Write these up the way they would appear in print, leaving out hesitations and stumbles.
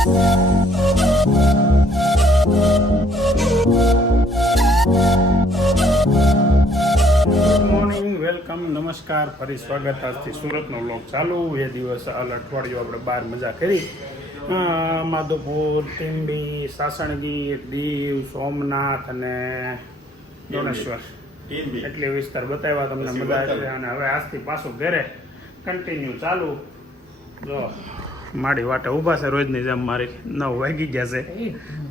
Morning, welcome, નમસ્કાર, ફરી સ્વાગત. આજથી સુરતનો વ્લોગ ચાલુ. એ દિવસ અઠવાડિયું આપણે બહાર મજા કરી. માધવપુર, ટીંબી, સાસણગીર, દીવ, સોમનાથ અને દોણેશ્વર એટલે વિસ્તાર બતાવ્યા તમને. મજા આવી. અને હવે આજથી પાછું ઘરે કન્ટિન્યુ ચાલુ. જો મારી વાટે ઊભા છે રોજની જેમ. મારી 9 વાગી ગયા છે.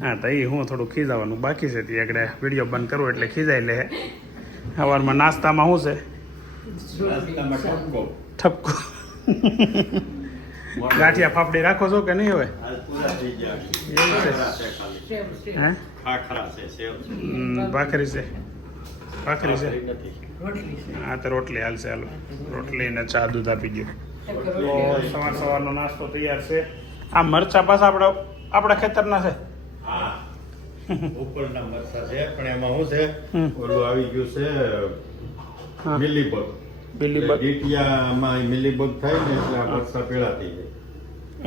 હા, તો એ હું થોડું ખીજાવાનું બાકી છે. ત્યાં આગળ વિડીયો બંધ કરવો એટલે ખીજાઈ લે. સવારમાં નાસ્તામાં શું છે? ઠપકો. ગાંઠિયા ફાફડી રાખો છો કે નહીં? હવે ભાખરી છે. ભાખરી છે. હા, તો રોટલી હાલશે. હાલો, રોટલી ને ચા દૂધ આપી દો. તો સવારનો નાસ્તો તૈયાર છે. આ મરચા પાછા આપણા ખેતરના છે. ઉપરના મરચા છે, પણ એમાં શું છે, ઓલું આવી ગયું છે મિલીબગ. ડીટીયામાં મિલીબગ થાય ને એટલે આ મરચા પેલા થઈ જાય.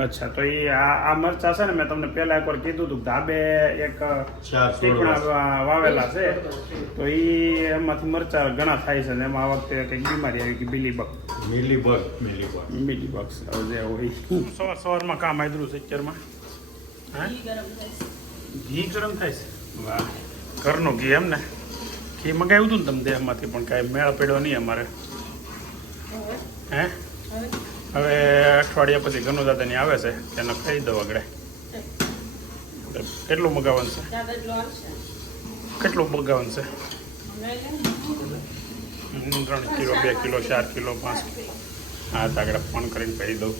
અચ્છા, તો એ આ મરચા છે ને, મેં તમને પહેલા એકવાર કીધું હતું ધાબે એક ટીપણા વાવેલા છે. તો એ એમાંથી મરચા ઘણા થાય છે ને એમાં આ વખતે કંઈક બીમારી આવી ગઈ, મિલીબગ જે હોય. સવારમાં કામ આદરું છે અત્યારમાં. હા, ઘી ગરમ થાય છે. વાહ, ઘરનું ઘી એમ ને? ઘી મગાવ્યું હતું ને તમે દેહમાંથી, પણ કાંઈ મેળ પડ્યો નહીં અમારે. હે, હવે અઠવાડિયા પછી ઘણું દાદાની આવે છે, તેને ખાઈ દો આગળ. કેટલું મગાવવાનું છે? કેટલું મગાવવાનું છે? 3 કિલો, 2 કિલો, 4 કિલો, 5 કિલો. હા, તો આગળ ફોન કરીને કહી દઉં.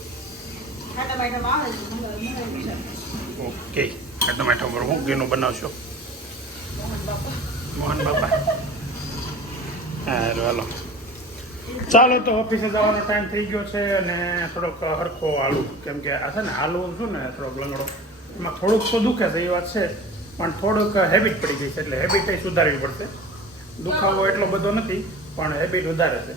ઓકે. ટમેટા પર હું ઘીનું બનાવશો? મોહન બાપા. હા, હાલો ચાલો. તો ઓફિસે જવાનો ટાઈમ થઈ ગયો છે અને થોડોક હરખો હાલું, કેમ કે આ છે ને હાલવું છું ને થોડોક લંગડો, એમાં થોડુંક તો દુખે છે એ વાત છે, પણ થોડુંક હેબિટ પડી ગઈ છે એટલે હેબિટ સુધારવી પડશે. દુખાવો એટલો બધો નથી પણ હેબિટ વધારે છે,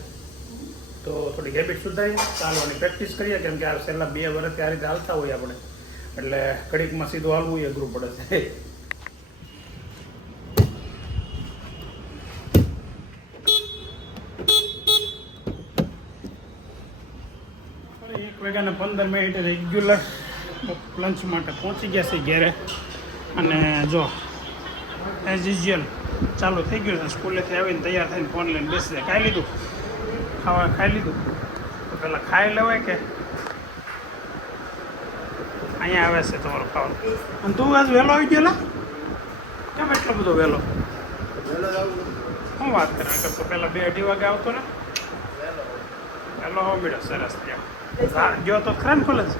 તો થોડીક હેબિટ સુધારી ચાલવાની પ્રેક્ટિસ કરીએ, કેમ કે આ છેલ્લા 2 વર્ષથી આ રીતે હાલતા હોઈએ આપણે, એટલે ઘડીકમાં સીધું હાલવું એ અઘરું પડે છે. વાગ્યાને 15 રેગ્યુલર લંચ માટે પહોંચી ગયા છે ઘેરે. અને જો એઝ યુઝ્યુઅલ ચાલુ થઈ ગયું છે. સ્કૂલેથી આવીને તૈયાર થઈને ફોન લઈને બેસી જાય. ખાઈ લીધું? ખાઈ લીધું? તો પહેલાં ખાઈ લેવાય કે અહીંયા આવે છે તમારું ખાવાનું? અને તું આજ વહેલો આવી ગયો? કેમ એટલો બધો વહેલો? શું વાત કરે? તો પહેલાં 2-2:30 વાગે આવતો ને? વહેલો આવો બેડો. સરસ. ત્યાં ગયો તો ખરા ને કોલેજ?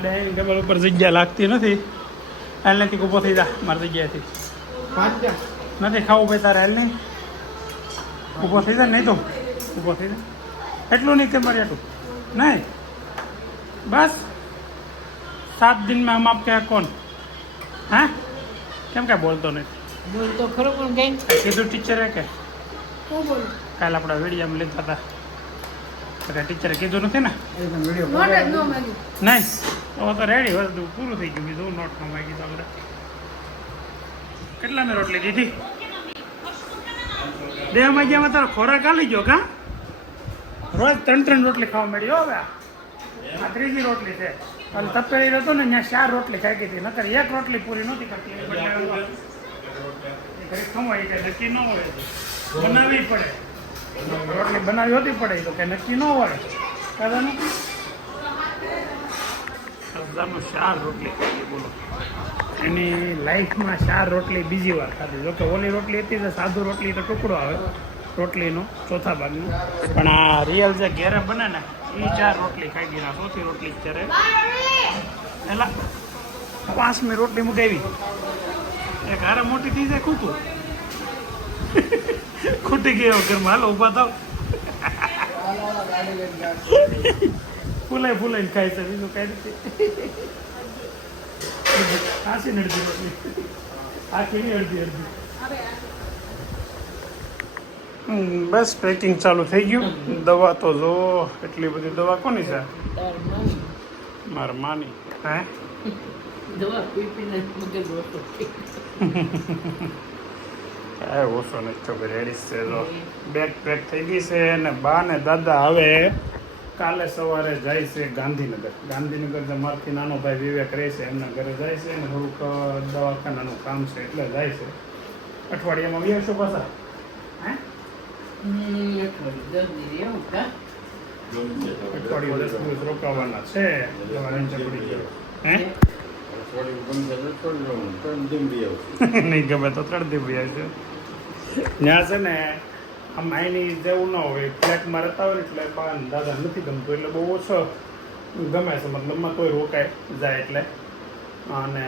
ડાઇનિંગ ટેબલ ઉપર જગ્યા લાગતી નથી. હાલ નથી ઊભો થઈ જા મારી જગ્યાએથી. નથી ખાવું ભાઈ તારે? હાલ નહીં ઊભો થઈ જાય. નહીં તો ઊભો થઈ જાય. એટલું નહીં કે મારે એટલું નહીં. બસ 7 दिन में हम आपके यहाँ कौन? હા, કેમ કાંઈ બોલતો નથી? બોલતો ખરો પણ કઈ કીધું ટીચરે કે શું બોલ? કાલે આપણા વિડીયોમાં લીધા હતા તો ટીચરે કીધું નથી ને? નહીં તો રેડી વસ્તુ પૂરું થઈ ગયું. બીજું નોટ ન માગી તો આપણે કેટલા મેં રોટલી દીધી? 2 વાગ્યામાં તારો ખોરાક આલી ગયો કા? રોજ 3 રોટલી ખાવા મળી. હવે આ 3જી રોટલી છે. અને તપેલી હતો ને ત્યાં 4 રોટલી ખાઈ ગઈ હતી. નકર 1 રોટલી પૂરી નહોતી કરતી. ખવાય કે નક્કી ન હોય, બનાવવી પડે. રોટલી બનાવી હોતી પડે તો કે નક્કી ન હોય. દાદાનું 4 રોટલી ખાધી. બોલો, એની લાઈફમાં 4 રોટલી બીજી વાર ખાધી. જોકે ઓલી રોટલી હતી તો સાદું રોટલી તો ટુકડો આવે રોટલીનો, ચોથા ભાગનો. પણ આ રિયલ જે ઘેરે બને ને એ 4 રોટલી ખાઈ ગઈ. ચોથી રોટલી અત્યારે પેલા 5મી રોટલી મુકાવી. એક હારે મોટી થઈ જાય ખૂટું ખૂટી ગયો ઘરમાં. હાલો ઊભા થાવ. ફૂલાઈને ખાય છે, બીજું કઈ નથી. આશી અડધી રોટલી, આખી નહીં અડધી. બસ પેકિંગ ચાલુ થઈ ગયું. દવા તો જો એટલી બધી દવા કોની છે? મારા માની હે દવા પી પીને મગજ ઓછો થઈ કાંઈ ઓછો નથી તો રેડી છે તો બેગ પેક થઈ ગઈ છે ને બા ને દાદા હવે કાલે સવારે જાય છે ગાંધીનગર જે મારથી નાનો ભાઈ વિવેક રહે છે એમના ઘરે જાય છે ને થોડુંક દવાખાનાનું કામ છે એટલે જાય છે અઠવાડિયામાં બી આવશો પાછા હે જલ્દી એવું કા અઠવાડિયું 10 દિવસ રોકાવાના છે દવા પડી ગયો હે નહીં ગમે તો 3 દિવસ આવશે ત્યાં છે ને આમ અહીંની જેવું ન હોય ફ્લેટમાં રહેતા હોય એટલે બા ને દાદા નથી ગમતું એટલે બહુ ઓછો ગમે છે મતલબમાં કોઈ રોકાય જાય એટલે અને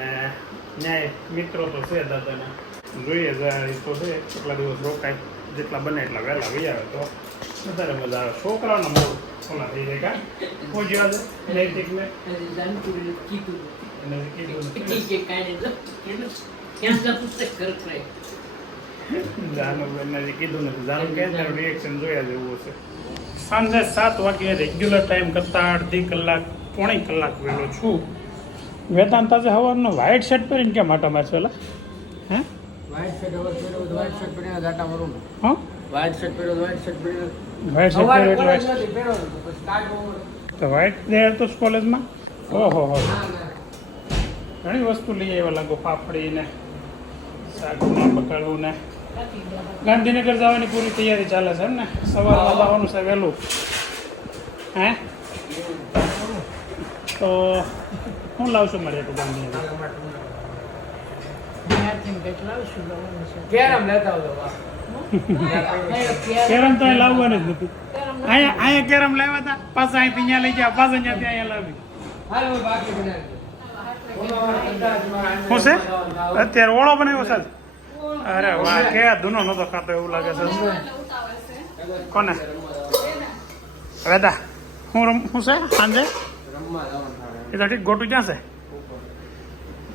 ન્યાય મિત્રો તો છે દાદાના જોઈએ જાય તો છે કેટલા દિવસ રોકાય જેટલા બને એટલા વહેલા વહી આવે તો વધારે મજા આવે છોકરાઓના મૂળ ઓલા થઈ જાય કા પહોંચ્યા છે નૈતિકને જાનપુરી કીધું એને કીધું કે કાંઈ ક્યાં જતું છે ઘર કરે જાનુબેનને જે કીધું નથી જાનું કહે તારું રિએક્શન જોયા જેવું હશે સાંજે 7 વાગે રેગ્યુલર ટાઈમ કરતાં અડધી કલાક પોણી કલાક વહેલો છું વેદાંત આજે સવારનો વ્હાઇટ શર્ટ પહેરીને કેમ આટા મારશે ઓલા હે વ્હાઈટ શર્ટ વ્હાઈટ શર્ટ પહેરીને ગાટા મારું હા વ્હાઈટ શર્ટ પહેર્યો વ્હાઈટ શર્ટ પહેર્યો વ્હાઇટ શર્ટ પહેર્યો એટલે white- નથી પહેર્યો પછી કાઢો તો વ્હાઇટ દે તો કોલેજમાં ઓહો હો ના ના ઘણી વસ્તુ લઈ આવ્યા લાગો પાપડી ને શાકને બકાલું ને ગાંધીનગર જવાની પૂરી તૈયારી ચાલે છે એમ ને સવારમાં જવાનું છે વહેલું હે તો હું લાવશું મારે તો ગાંધીનગર કેરમ લેતા આવજો કેરમ તો અહીં લાવવાની જ નથી અહીંયા કેરમ લાવ્યા હતા પાછા અહીંથી અહીંયા લઈ ગયા પાછા અહીંયાથી અહીંયા લાવી હાલો બાકી બનાવી શું છે અત્યારે ઓળો બનાવ્યો છે અરે વાહ કે ધૂનો નતો ખાતો એવું લાગે છે કોને વેદા શું છે સાંજે એ તો ઠીક ગોટું ક્યાં છે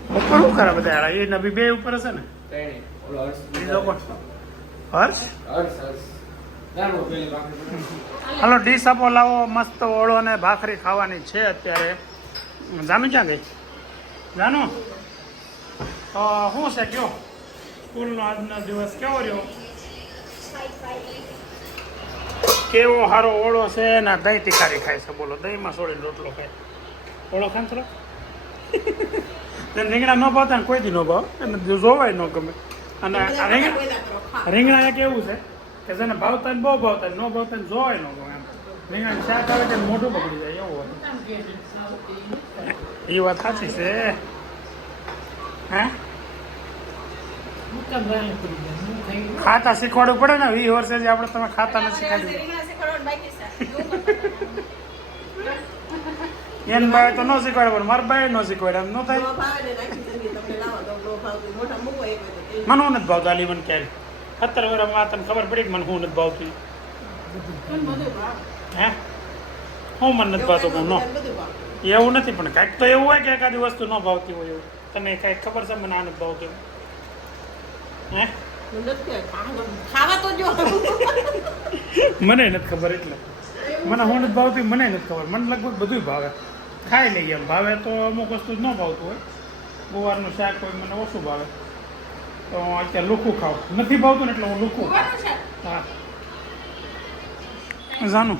ઉપર શું ખરા બધા એ નબી બે ઉપર હશે ને બીજો કોણ હર્ષ હાલો ડીશ આપો લાવો મસ્ત ઓળો ને ભાખરી ખાવાની છે અત્યારે જાનું ક્યાં ગઈ જાનું શું છે કયો સ્કૂલનો આજનો દિવસ કેવો રહ્યો કેવો સારો ઓળો છે ને દહીં તીખારી ખાય છે બોલો દહીંમાં સોળીને રોટલો ખાય ઓળો ખાન ચલો રીંગણા ન ભાવતા ને કોઈ દી ન ભાવ એને જોવાય ન ગમે અને આ રીંગણા એક એવું છે કે જેને ભાવતા ને બહુ ભાવતા ન ભાવતા ને જોવાય ન ગમે એમ રીંગણા શાક આવે કે મોઢું પકડી જાય એવું હોય એ વાત સાચી છે હે ખાતા શીખવાડવું પડે ને 20 વર્ષે જે આપણે તમે ખાતા નથી શીખવાડ્યું એને ભાવે તો ન શીખવાડે પણ મારા ભાઈ ન શીખવાડે એમ ન થાય મને હું નથી ભાવતું આલી મને ક્યારે 17 વર્ષમાં તને ખબર પડી કે મને હું નથી ભાવતું હે હું મને નથી ભાવતું હું ન એવું નથી પણ કાંઈક તો એવું હોય કે એકાદી વસ્તુ ન ભાવતી હોય એવું તને કાંઈક ખબર છે મને આ નથી ભાવતું હે મને નથી ખબર એટલે મને હું નથી ભાવતી મને નથી ખબર મને લગભગ બધું ભાવે ખાઈ લઈએ એમ ભાવે તો અમુક વસ્તુ જ ન ભાવતું હોય ગુવારનું શાક હોય મને ઓછું ભાવે તો અત્યારે લુખું ખાવ નથી ભાવતું ને એટલે હું લુખું હા જાનું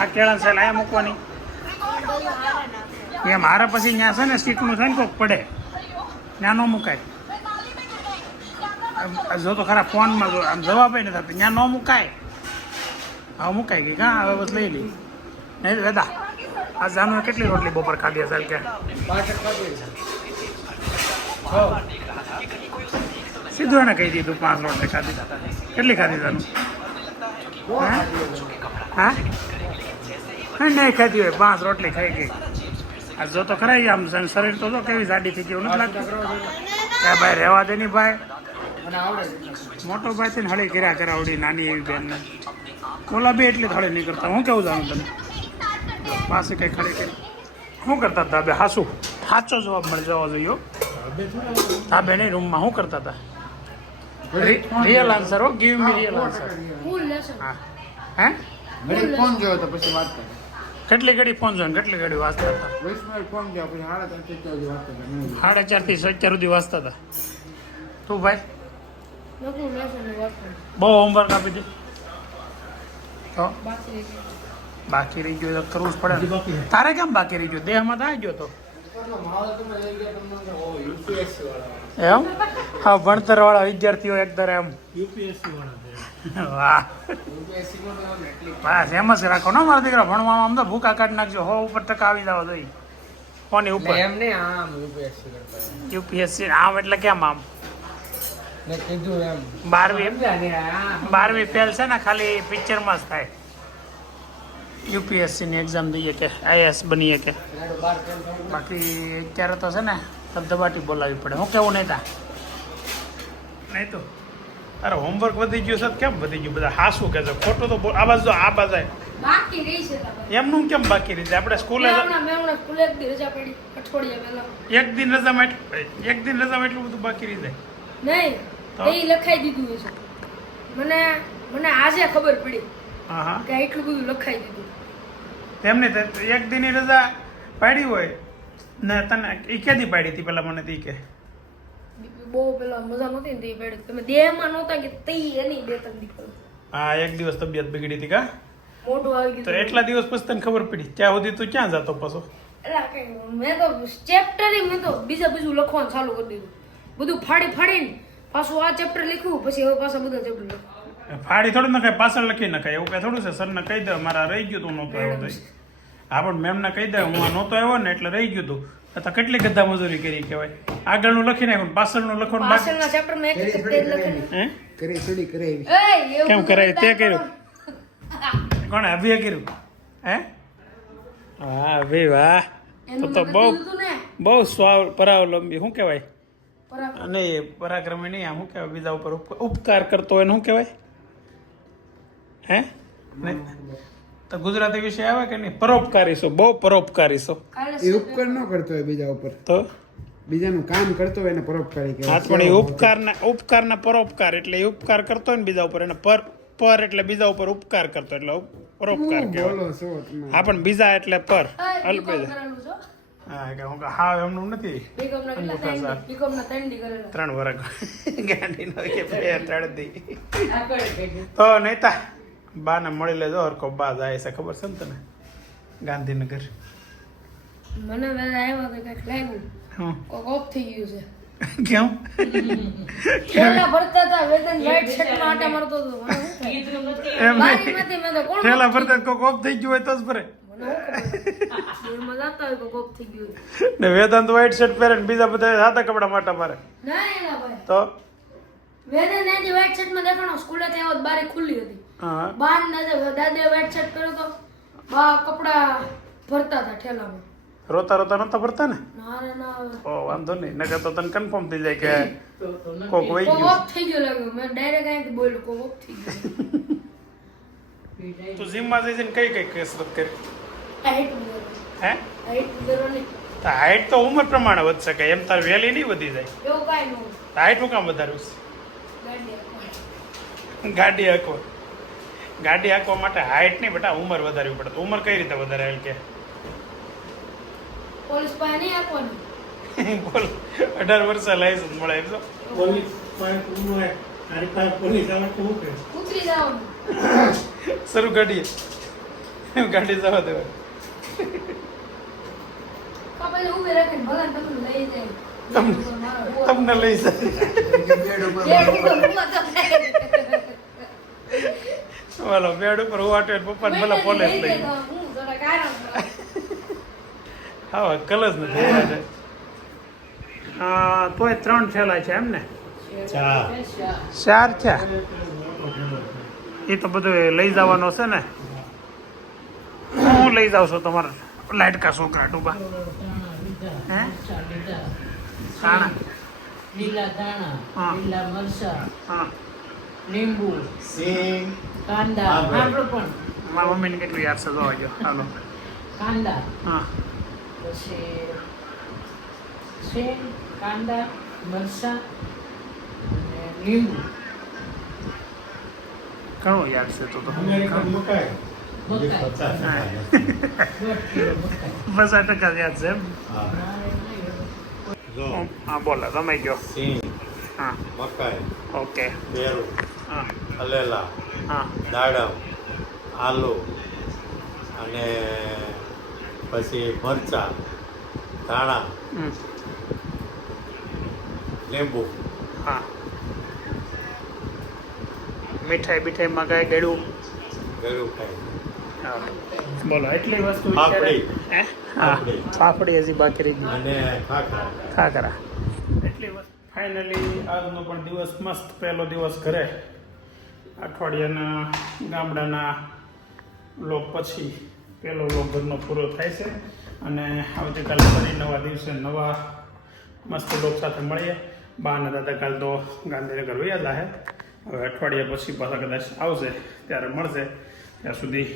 આ કેળા છે અહીંયા મૂકવાની એ મારા પછી ત્યાં છે ને સ્ટીકનું છે ને કોઈક પડે ત્યાં ન મુકાય જો તો ખરા ફોનમાં જો આમ જવાબ નથી થતો ત્યાં ન મુકાય હવે મુકાઈ ગઈ કાં હવે બસ લઈ લઈ નહીં વેદા આ જાનું કેટલી રોટલી બપોર ખાધી હશે કે સીધું એને કહી દીધું 5 રોટલી ખાધી કેટલી ખાધી જાનું હા નહીં ખાધી હોય 5 રોટલી ખાઈ ગઈ આ જો તો ખરા આમ શરીર તો કેવી જાડી થઈ ગઈ એવું નથી લાગતું કે ભાઈ રહેવા દે નહીં ભાઈ મોટો ભાઈ છે ને હળી કર્યા કરાવડી નાની એવી બેનને ઓલા બે એટલી હળી નહીં કરતા હું કેવું જાણું તને પાસે કંઈ ખડી કરી શું કરતા હતા બે હાસું સાચો જવાબ મળી જવો જોઈએ હા બે નહીં રૂમમાં શું કરતા હતા રિયલ આન્સર હો ગીવ મી રિયલ આન્સર હા હે ફોન જોયો તો પછી વાત કરી કેટલી ઘડી ફોન જોઈને કેટલી ઘડી વાંચતા હતા? 20 મિનિટ ફોન ગયા પછી 3:30 વાગતા હતા. 4:30 થી 7 સુધી વાંચતા હતા. તું ભાઈ નકરું લેસન વાંચવાનું. બહુ હોમવર્ક આપી દે તો બાકી રહી ગયું. બાકી રહી ગયું તો કરવું જ પડે ને. તારે કેમ બાકી રહી ગયું? દેહમાં તો આવી ગયો તો એમ. હા, ભણતર વાળા વિદ્યાર્થીઓ એકદર એમ વાહ બસ એમ જ રાખો ને મારા દીકરા. ભણવામાં આમ તો ભૂકા કાઢી નાખજો. 100% આવી જવા જોઈએ. કોની ઉપર? એમ નહીં આમ યુપીએસસી કરતા યુપીએસસી આમ એટલે કેમ આમ? મેં કીધું એમ 12મી ફેલ છે ને ખાલી પિક્ચરમાં જ થાય. યુપીએસસી ની એક્ઝામ દઈએ કે આઈએસ બનીએ કે બાકી અત્યારે તો છે ને ધબધબાટી બોલાવવી પડે. હું કેવું નહીં તા નહીં તો અરે હોમવર્ક વધી ગયું છે તો કેમ વધી ગયું? બધા હાસું કે છે ખોટું તો આ બાજુ આ બાજુ બાકી રહી છે તમારે. એમનું કેમ બાકી રીતે? આપણે સ્કૂલે મેં હમણાં સ્કૂલે એક દી રજા પડી અઠવાડિયા પહેલા. એક દિન રજામાં એટલું બધું બાકી રહી જાય. નહીં તો? એ લખાઈ દીધું છે. મને આજે ખબર પડી હા હા કે એટલું બધું લખાઈ દીધું. તેમને એક દિનની રજા પાડી હોય ને તને એ ક્યાંથી પાડી હતી પેલા મને તી કે? બહુ પેલા મજા નહોતી ને તે પડી. તમે દેહમાં નહોતા કે તઈ એની 2-3 દીકરો હા, એક દિવસ તબિયત બગડી હતી કા? મોઢું આવી તો ગયું. એટલા દિવસ પછી તને ખબર પડી. ત્યાં સુધી તું ક્યાં જતો પાછો? એલા કઈ મેં તો ચેપ્ટર મેં તો બીજું લખવાનું ચાલુ કરી દીધું. બધું ફાડીને પાછું આ ચેપ્ટર લખ્યું પછી હવે પાછા બધા ચેપ્ટર લખ્યું. ફાડી થોડું નખાય, પાછળ લખી નખાય. એવું કઈ થોડું છે? સરને કહી દે મારા રહી ગયું તું નહોતો આવ્યો તો. હા, પણ મેમને કહી દે હું આ નહોતો આવ્યો ને એટલે રહી ગયું તું. તો કેટલી ગધા મજૂરી કરી કહેવાય. આગળનું લખી નાખ્યું, પાછળનું લખવાનું બાકી. પાછળના ચેપ્ટર મેં એક જ પેજ લખેલું. હે? કરી થોડી કરાવી એય, એવું કેમ કરાય? તે બધું કર્યું? કોણે? અભિએ કર્યું? હે? વાહ ભાઈ વાહ. એનું તો મેં બહુ કીધું તું ને. બહુ પરાવલંબી શું કહેવાય? બરાબર. અને પરાક્રમી નહીં, આમ શું કહેવાય? બીજા ઉપર ઉપકાર કરતો હોય ને શું કહેવાય? હે? નહીં તો ગુજરાતી વિષય આવે કે નહીં? પરોપકારી છો, બહુ પરોપકારી છો. કાલે એ ઉપકાર ન કરતો હોય બીજા ઉપર, તો બીજાનું કામ કરતો હોય એને પરોપકારી હા, કહેવાય. પણ એ ઉપકારના પરોપકાર એટલે એ ઉપકાર કરતો હોય ને બીજા ઉપર, એને પર એટલે બીજા ઉપર ઉપકાર કરતો એટલે પરોપકાર શું કહેવાય. બોલો છો તમે? હા, પણ બીજા એટલે પર BCom અલ્પેજ. કરેલું છો? હા, કે હું હા એમનું નથી. BCom ના કેટલા અંગૂઠા 3D કરેલા. 3 વર્ષ ગાંધીનો કે 3 દી. આગળ કહેજો. તો નેતા બાને મળી લેજો. હરકો બા જાય છે ખબર છે ને તને? ગાંધીનગર. મને વેલા આવ્યા તો કંઈક લાગ્યું હું કોક ઓફ થઈ ગયું છે. કેમ? પહેલા ભરતા હતા વેતન વ્હાઈટ શર્ટમાં આટા મારતો હતો. મને શું થાય? કીધું નથી. એમ બારીમાંથી મેં તો કોણ ઠેલા ભરતા કોક ઓફ થઈ ગયું હોય તો જ ભરે. મને શું ખબર? એમાં જાતા હોય કોક ઓફ થઈ ગયું. ને વેદાંત વ્હાઈટ શર્ટ પહેરે ને બીજા બધા સાદા કપડા માટા મારે ના એલા ભાઈ. તો વેદન ને જે વ્હાઈટ શર્ટમાં દેખાણો સ્કૂલે થી આવત બારી ખુલ્લી હતી. હા બાર દાદે વ્હાઈટ શર્ટ પહેર્યો તો બા કપડા ભરતા હતા ઠેલામાં. રોતા રોતા નતા ભરતા ને? ના રે ના. ઓ વાંધો નહીં, નકર તો તને કન્ફર્મ થઈ જાય કે તો નથી. કોક વહી કોક ગયું. ઓફ થઈ ગયો લાગ્યો. મેં ડાયરેક્ટ અહીંથી બોલ્યો કોક ઓફ થઈ ગયો. તું જીમમાં જઈને કઈ કઈ કસરત કરી? હાઈટ ઉતરવાની. હે? હાઈટ ઉતરવાની. તો હાઈટ તો ઉંમર પ્રમાણે વધશે કે એમ તાર વેલી નહીં વધી જાય. એવું કાંઈ ન હોય. હાઈટ હું કામ વધાર્યું ગાડી આપવાની. છે? ગાડી હાંકવા. ગાડી હાંકવા માટે હાઈટ નહીં બેટા, ઉંમર વધારવી પડે. તો ઉંમર કઈ રીતે વધારે એમ કે? પોલીસ પાસે નહીં આપવાની. બોલ 18 વર્ષે લાયસન્સ મળે એમ તો. ઉતરી જવાનું. શરૂ ગાડીએ ગાડી જવા દેવા. કપાલે ઊભી રાખીને ભલે ને તમને લઈ જાય. તમને લઈ જાય. બેડ ઉપર ઊભા થાય. બોલો બેડ ઉપર હોવાટે પપ્પા ને ભલે પોલીસ લઈ લઈ જાય. જાય તો હું જરાક આરામ કરું. હા કલસ નથી એવા હા તોય 3 થેલા છે એમ ને? 4 છે. એ તો બધું લઈ જવાનો છે ને? હું લઈ જાઉં છું તમારા લાડકા છોકરા ડૂબા? હે? ધાણા, ધાણા. લીલા ધાણા, હા. લીલા મરચા, હા લીંબુ, સિંગ કાંદા, હા, ભાઈ. આપણો પણ મારા મમ્મીને કેટલું યાદ છે જોવા જો. હાલો કાંદા, હા પછી સેવ, કાંદા, મરચા અને લીંબુ. ઘણું યાદ છે તો અમેરિકન મકાઈ હજી મકાઈ. 50% નથી. 50% યાદ છે એમ? હા. જો હા બોલો તમે કહો. સિંગ, હા મકાઈ, ઓકે. પેરું, હા અલેલા, હા દાડમ, આલુ અને પછી મરચા, ધાણા, હમ, લીંબુ. હા મીઠાઈમાં કાંઈ ગળ્યું? ગળ્યું ખાય. હા બોલો એટલી વસ્તુ પાપડી. હે? હા પાપડી. પાપડી હજી બાકી રહી ગઈ. અને ખાખરા. ખાખરા. એટલી વસ્તુ. ફાઇનલી આજનો પણ દિવસ મસ્ત પહેલો દિવસ ઘરે. અઠવાડિયાના ગામડાના લોક પછી પહેલો લોક ઘરનો પૂરો થાય છે અને આવતીકાલે ફરી નવા દિવસે નવા મસ્ત લોક સાથે મળીએ. બા અને દાદા કાલ તો ગાંધીનગર વયા જાહે. હવે અઠવાડિયા પછી પાછા કદાચ આવશે ત્યારે મળશે. ત્યાં સુધી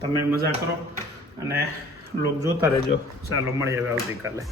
તમે મજા કરો અને લોક જોતા રહેજો. ચાલો મળીએ હવે આવતીકાલે.